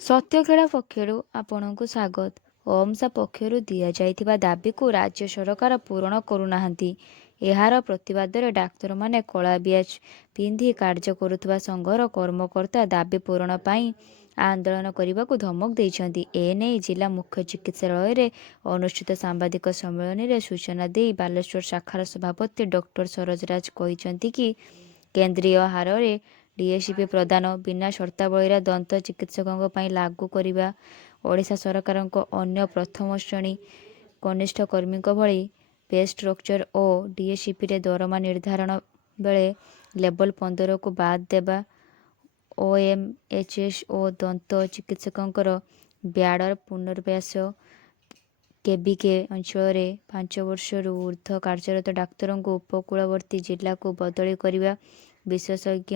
ସତ୍ୟଖେଳ ପକ୍ଷରୁ ଆପଣଙ୍କୁ ସ୍ୱାଗତ। ଓମସା ପକ୍ଷରୁ ଦିଆଯାଇଥିବା ଦାବିକୁ ରାଜ୍ୟ ସରକାର ପୂରଣ କରୁନାହାନ୍ତି। ଏହାର ପ୍ରତିବାଦରେ ଡାକ୍ତରମାନେ କଳା ବ୍ୟାଚ୍ ପିନ୍ଧି କାର୍ଯ୍ୟ କରୁଥିବା ସଂଘର କର୍ମକର୍ତ୍ତା ଦାବି ପୂରଣ ପାଇଁ ଆନ୍ଦୋଳନ କରିବାକୁ ଧମକ ଦେଇଛନ୍ତି। ଏନେଇ ଜିଲ୍ଲା ମୁଖ୍ୟ ଚିକିତ୍ସାଳୟରେ ଅନୁଷ୍ଠିତ ସାମ୍ବାଦିକ ସମ୍ମିଳନୀରେ ସୂଚନା ଦେଇ ବାଲେଶ୍ୱର ଶାଖାର ସଭାପତି ଡକ୍ଟର ସରୋଜ ରାଜ କହିଛନ୍ତି କି କେନ୍ଦ୍ରୀୟ ହାରରେ ଡିଏସିପି ପ୍ରଦାନ ବିନା ସର୍ତ୍ତାବଳୀରେ ଦନ୍ତ ଚିକିତ୍ସକଙ୍କ ପାଇଁ ଲାଗୁ କରିବା ଓଡ଼ିଶା ସରକାରଙ୍କ ଅନ୍ୟ ପ୍ରଥମ ଶ୍ରେଣୀ କନିଷ୍ଠ କର୍ମୀଙ୍କ ଭଳି ପେ ଷ୍ଟ୍ରକ୍ଚର ଓ ଡିଏସିପିରେ ଦରମା ନିର୍ଦ୍ଧାରଣ ବେଳେ ଲେବଲ 15କୁ ବାଦ୍ ଦେବା ଓଏମଏଚଏସ୍ ଓ ଦନ୍ତ ଚିକିତ୍ସକଙ୍କର ବ୍ୟାଡର ପୁନର୍ବ୍ୟାସ କେବିକେ ଅଞ୍ଚଳରେ 5 ବର୍ଷରୁ ଉର୍ଦ୍ଧ୍ୱ କାର୍ଯ୍ୟରତ ଡାକ୍ତରଙ୍କୁ ଉପକୂଳବର୍ତ୍ତୀ ଜିଲ୍ଲାକୁ ବଦଳି କରିବା ବିଶେଷଜ୍ଞ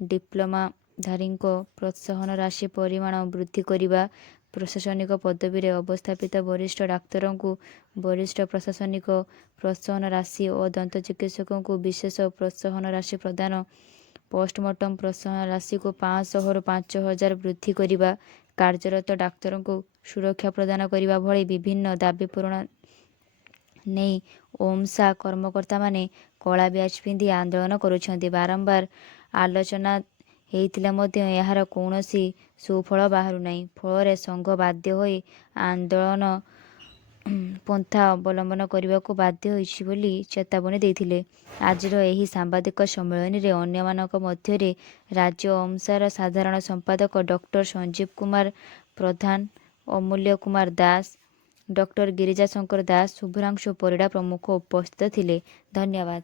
ଡିପ୍ଲୋମାଧାରୀଙ୍କ ପ୍ରୋତ୍ସାହନ ରାଶି ପରିମାଣ ବୃଦ୍ଧି କରିବା ପ୍ରଶାସନିକ ପଦବୀରେ ଅବସ୍ଥାପିତ ବରିଷ୍ଠ ଡାକ୍ତରଙ୍କୁ ବରିଷ୍ଠ ପ୍ରଶାସନିକ ପ୍ରୋତ୍ସାହନ ରାଶି ଓ ଦନ୍ତ ଚିକିତ୍ସକଙ୍କୁ ବିଶେଷ ପ୍ରୋତ୍ସାହନ ରାଶି ପ୍ରଦାନ ପୋଷ୍ଟମର୍ଟମ ପ୍ରୋତ୍ସାହନ ରାଶିକୁ 500ରୁ 5000 ବୃଦ୍ଧି କରିବା କାର୍ଯ୍ୟରତ ଡାକ୍ତରଙ୍କୁ ସୁରକ୍ଷା ପ୍ରଦାନ କରିବା ଭଳି ବିଭିନ୍ନ ଦାବି ପୂରଣ ନେଇ ଓମସା କର୍ମକର୍ତ୍ତାମାନେ କଳା ବ୍ୟାଚ୍ ପିନ୍ଧି ଆନ୍ଦୋଳନ କରୁଛନ୍ତି। ବାରମ୍ବାର ଆଲୋଚନା ହେଇଥିଲେ ମଧ୍ୟ ଏହାର କୌଣସି ସୁଫଳ ବାହାରୁନାହିଁ। ଫଳରେ ସଂଘ ବାଧ୍ୟ ହୋଇ ଆନ୍ଦୋଳନ ପନ୍ଥା ଅବଲମ୍ବନ କରିବାକୁ ବାଧ୍ୟ ହୋଇଛି ବୋଲି ଚେତାବନୀ ଦେଇଥିଲେ। ଆଜିର ଏହି ସାମ୍ବାଦିକ ସମ୍ମିଳନୀରେ ଅନ୍ୟମାନଙ୍କ ମଧ୍ୟରେ ରାଜ୍ୟ ଓମସାର ସାଧାରଣ ସମ୍ପାଦକ ଡକ୍ଟର ସଞ୍ଜୀବ କୁମାର ପ୍ରଧାନ, ଅମୂଲ୍ୟ କୁମାର ଦାସ, ଡକ୍ଟର ଗିରିଜା ଶଙ୍କର ଦାସ, ଶୁଭ୍ରାଂଶୁ ପରିଡ଼ା ପ୍ରମୁଖ ଉପସ୍ଥିତ ଥିଲେ। ଧନ୍ୟବାଦ।